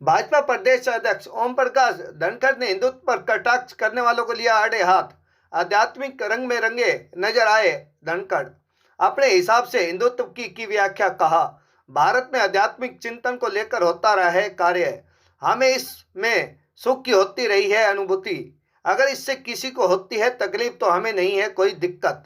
भाजपा प्रदेश अध्यक्ष ओम प्रकाश धनखड़ ने हिंदुत्व पर कटाक्ष करने वालों को लिया आड़े हाथ। आध्यात्मिक रंग में रंगे नजर आए धनखड़। अपने हिसाब से हिंदुत्व की व्याख्या कहा, भारत में आध्यात्मिक चिंतन को लेकर होता रहा है कार्य। हमें इसमें सुख की होती रही है अनुभूति। अगर इससे किसी को होती है तकलीफ तो हमें नहीं है कोई दिक्कत।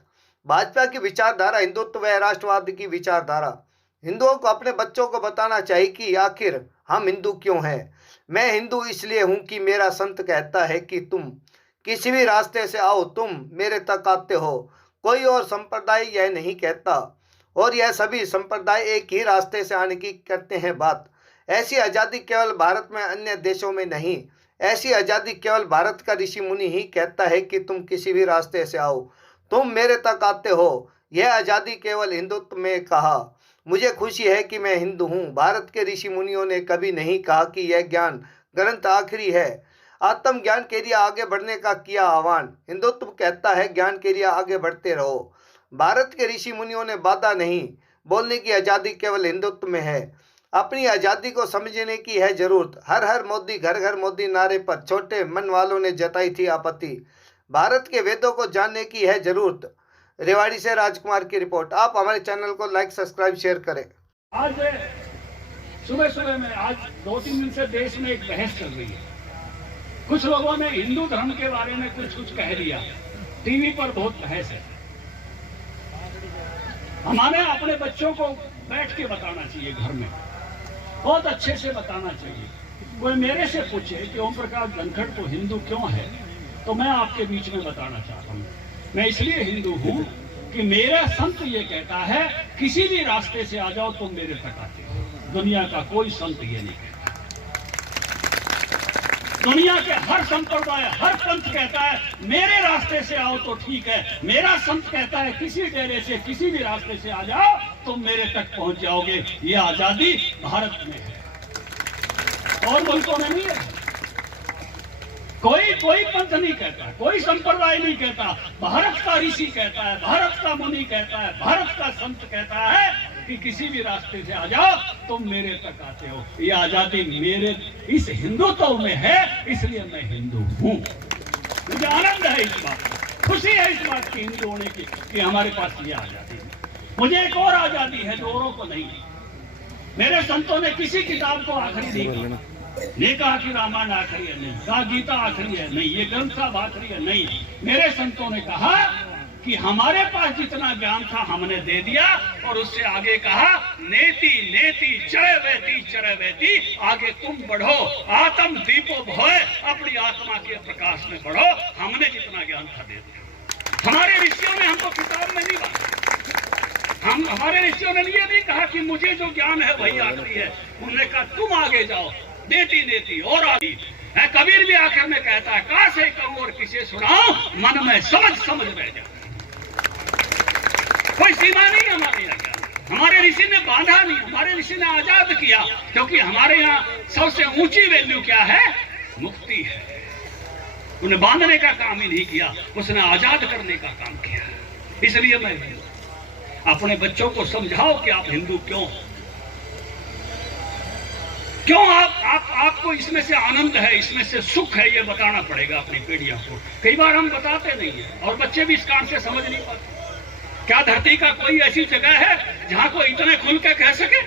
भाजपा की विचारधारा हिंदुत्व व राष्ट्रवाद की विचारधारा। हिंदुओं को अपने बच्चों को बताना चाहिए कि आखिर हम हिंदू क्यों हैं। मैं हिंदू इसलिए हूं कि मेरा संत कहता है कि तुम किसी भी रास्ते से आओ तुम मेरे तक आते हो। कोई और संप्रदाय यह नहीं कहता और यह सभी संप्रदाय एक ही रास्ते से आने की करते हैं बात। ऐसी आज़ादी केवल भारत में, अन्य देशों में नहीं। ऐसी आज़ादी केवल भारत का ऋषि मुनि ही कहता है कि तुम किसी भी रास्ते से आओ तुम मेरे तक आते हो। यह आज़ादी केवल हिंदुत्व में कहा। मुझे खुशी है कि मैं हिंदू हूँ। भारत के ऋषि मुनियों ने कभी नहीं कहा कि यह ज्ञान ग्रंथ आखिरी है। आत्म ज्ञान के लिए आगे बढ़ने का किया आह्वान। हिंदुत्व कहता है ज्ञान के लिए आगे बढ़ते रहो। भारत के ऋषि मुनियों ने बाधा नहीं। बोलने की आज़ादी केवल हिंदुत्व में है। अपनी आज़ादी को समझने की है जरूरत। हर हर मोदी, घर घर मोदी नारे पर छोटे मन वालों ने जताई थी आपत्ति। भारत के वेदों को जानने की है जरूरत। रेवाड़ी से राजकुमार की रिपोर्ट। आप हमारे चैनल को लाइक, सब्सक्राइब, शेयर करें। आज सुबह सुबह में आज 2-3 दिन से देश में एक बहस चल रही है। कुछ लोगों ने हिंदू धर्म के बारे में कुछ कह दिया। टीवी पर बहुत बहस है। हमारे अपने बच्चों को बैठ के बताना चाहिए, घर में बहुत अच्छे से बताना चाहिए। कोई मेरे से पूछे कि ओम प्रकाश धनखड़ को हिंदू क्यों है, तो मैं आपके बीच में बताना चाहता हूँ। मैं इसलिए हिंदू हूँ कि मेरा संत ये कहता है किसी भी रास्ते से आ जाओ तुम मेरे तक आते हो। दुनिया का कोई संत ये नहीं कहता। दुनिया के हर संप्रदाय, हर पंथ कहता है मेरे रास्ते से आओ तो ठीक है। मेरा संत कहता है किसी डेरे से, किसी भी रास्ते से आ जाओ तुम मेरे तक पहुंच जाओगे। ये आजादी भारत में है और मुल्कों में नहीं है। कोई पंथ नहीं कहता, कोई संप्रदाय नहीं कहता। भारत का ऋषि कहता है, भारत का मुनि कहता है, भारत का संत कहता है कि किसी भी रास्ते से आ जाओ तुम मेरे तक आते हो। ये आजादी मेरे इस हिंदुत्व में है, इसलिए मैं हिंदू हूँ। मुझे आनंद है इस बात का, खुशी है इस बात की हिंदू होने की कि हमारे पास ये आजादी है। मुझे एक और आजादी है जो औरों को नहीं। मेरे संतों ने किसी किताब को आखिरी नहीं कहा। नहीं कहा कि रामायण आखिरी है, नहीं कहा गीता आखिरी है, नहीं ये ग्रंथ साहब आखिरी है, नहीं। मेरे संतों ने कहा कि हमारे पास जितना ज्ञान था हमने दे दिया और उससे आगे कहा नेति नेति चरय वेति, आगे तुम बढ़ो, आत्म दीपो भय, अपनी आत्मा के प्रकाश में बढ़ो। हमने जितना ज्ञान था दे दिया। हमारे ऋषियों ने हमको किताब में नहीं बांधा। हमारे ऋषियों ने ये नहीं कहा कि मुझे जो ज्ञान है वही आखिरी है। उन्होंने कहा तुम आगे जाओ, नेति नेति और आगे। कबीर भी आखिर में कहता है काश है कहूं और किसे सुनाऊं, मन में समझ रह जाए। कोई सीमा नहीं हमारे यहाँ। हमारे ऋषि ने बांधा नहीं, हमारे ऋषि ने आजाद किया। क्योंकि हमारे यहाँ सबसे ऊंची वैल्यू क्या है? मुक्ति है। उन्हें बांधने का काम ही नहीं किया, उसने आजाद करने का काम किया। इसलिए मैं अपने बच्चों को समझाओ कि आप हिंदू क्यों आपको इसमें से आनंद है, इसमें से सुख है, ये बताना पड़ेगा अपनी पीढ़ियों को। कई बार हम बताते नहीं है और बच्चे भी इस कारण से समझ नहीं पाते। क्या धरती का कोई ऐसी जगह है जहां कोई इतने खुल के कह सके?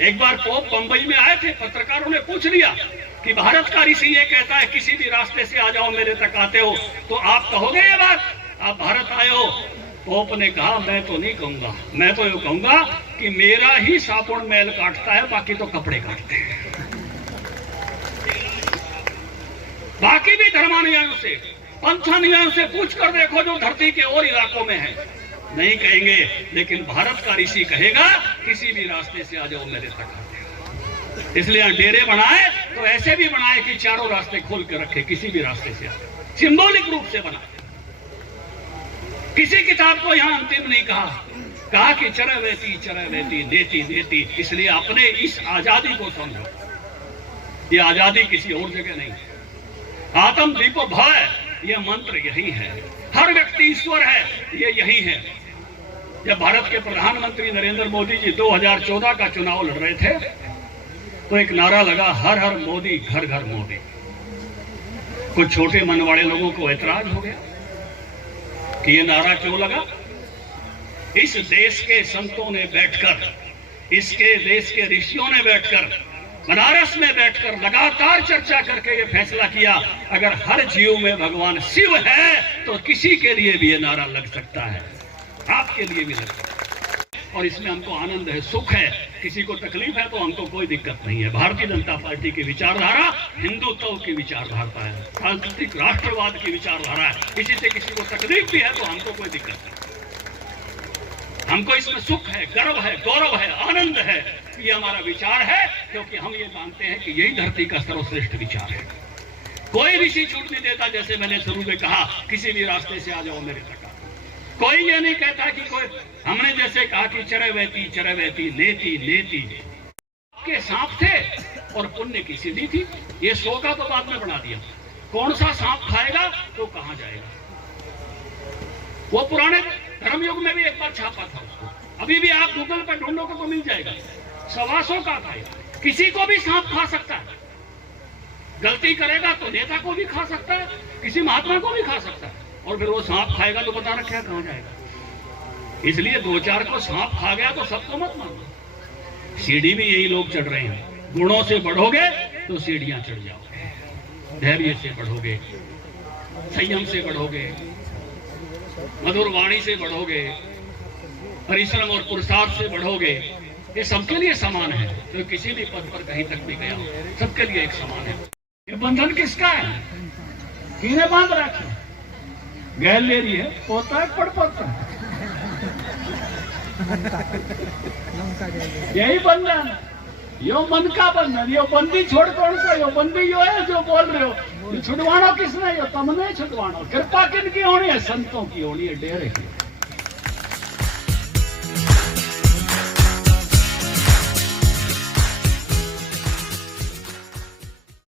एक बार पोप बंबई में आए थे, पत्रकारों ने पूछ लिया कि भारत का ऋषि ये कहता है किसी भी रास्ते से आ जाओ मेरे तक आते हो, तो आप कहोगे ये बात? आप भारत आए हो? पोप ने कहा मैं तो नहीं कहूंगा, मैं तो ये कहूंगा कि मेरा ही साबुन मैल काटता है, बाकी तो कपड़े काटते हैं। बाकी भी धर्मानुयायियों से, पंथानुयायियों से पूछ कर देखो जो धरती के और इलाकों में है, नहीं कहेंगे। लेकिन भारत का ऋषि कहेगा किसी भी रास्ते से आ जाओ मेरे तक आते हो। इसलिए डेरे बनाए तो ऐसे भी बनाए कि चारों रास्ते खोल के रखे, किसी भी रास्ते से आ जाओ। सिंबॉलिक रूप से बनाए। किसी किताब को यहाँ अंतिम नहीं कहा कि चरय वेति देती देती। इसलिए अपने इस आजादी को समझो, ये आजादी किसी और जगह नहीं है। आत्म दीपो भय, ये मंत्र यही है। हर व्यक्ति ईश्वर है, ये यही है। जब भारत के प्रधानमंत्री नरेंद्र मोदी जी 2014 का चुनाव लड़ रहे थे तो एक नारा लगा, हर हर मोदी घर घर मोदी। कुछ छोटे मन वाले लोगों को ऐतराज हो गया कि ये नारा क्यों लगा। इस देश के संतों ने बैठकर, इसके देश के ऋषियों ने बैठकर, बनारस में बैठकर लगातार चर्चा करके ये फैसला किया, अगर हर जीव में भगवान शिव है तो किसी के लिए भी ये नारा लग सकता है, आपके लिए भी लग सकता है। और इसमें हमको आनंद है, सुख है। किसी को तकलीफ है तो हमको कोई दिक्कत नहीं है। भारतीय जनता पार्टी की विचारधारा हिंदुत्व की विचारधारा है, सांस्कृतिक राष्ट्रवाद की विचारधारा है। इसी से किसी को तकलीफ भी है तो हमको कोई दिक्कत नहीं। हमको इसमें सुख है, गर्व है, गौरव है, आनंद है। ये हमारा विचार है, क्योंकि हम ये मानते हैं कि यही धरती का सर्वश्रेष्ठ विचार है। कोई ऋषि छूट नहीं देता, जैसे मैंने शुरू में कहा, किसी भी रास्ते से आ जाओ मेरे तक। कोई ये नहीं कहता कि कोई, हमने जैसे कहा कि चरवैती नेति नेति के सांप थे और पुण्य की सीढ़ी थी। ये 100 का तो बाद में बना दिया। कौन सा सांप खाएगा तो कहां जाएगा। वो पुराने धर्मयुग में भी एक बार छापा था उसको, अभी भी आप गूगल पर ढूंढोगे तो मिल जाएगा। 125 का खाएगा, किसी को भी सांप खा सकता है। गलती करेगा तो नेता को भी खा सकता है, किसी महात्मा को भी खा सकता है। और फिर वो सांप खाएगा तो बता रखा कहां जाएगा। इसलिए 2-4 को सांप खा गया तो सबको मत मानो। सीढ़ी भी यही लोग चढ़ रहे हैं। गुणों से बढ़ोगे तो सीढ़ियां चढ़ जाओगे, धैर्य से बढ़ोगे, संयम से बढ़ोगे, मधुर वाणी से बढ़ोगे, परिश्रम और पुरुषार्थ से बढ़ोगे। ये सबके लिए समान है। तो किसी भी पद पर कहीं तक भी गया, सबके लिए एक समान है। ये बंधन किसका है? किने बांध रखे? गैल ले रही है, पोता है, पड़ पड़ता है। यही बंधन, यो मन का बंधन। यो बंदी छोड़ कौन सा? यो बंदी यो है जो बोल रहे हो। छुड़वाना किसने? यो तुमने छुड़वाना। कृपा किनकी होनी है? संतों की होनी है, डेरे की।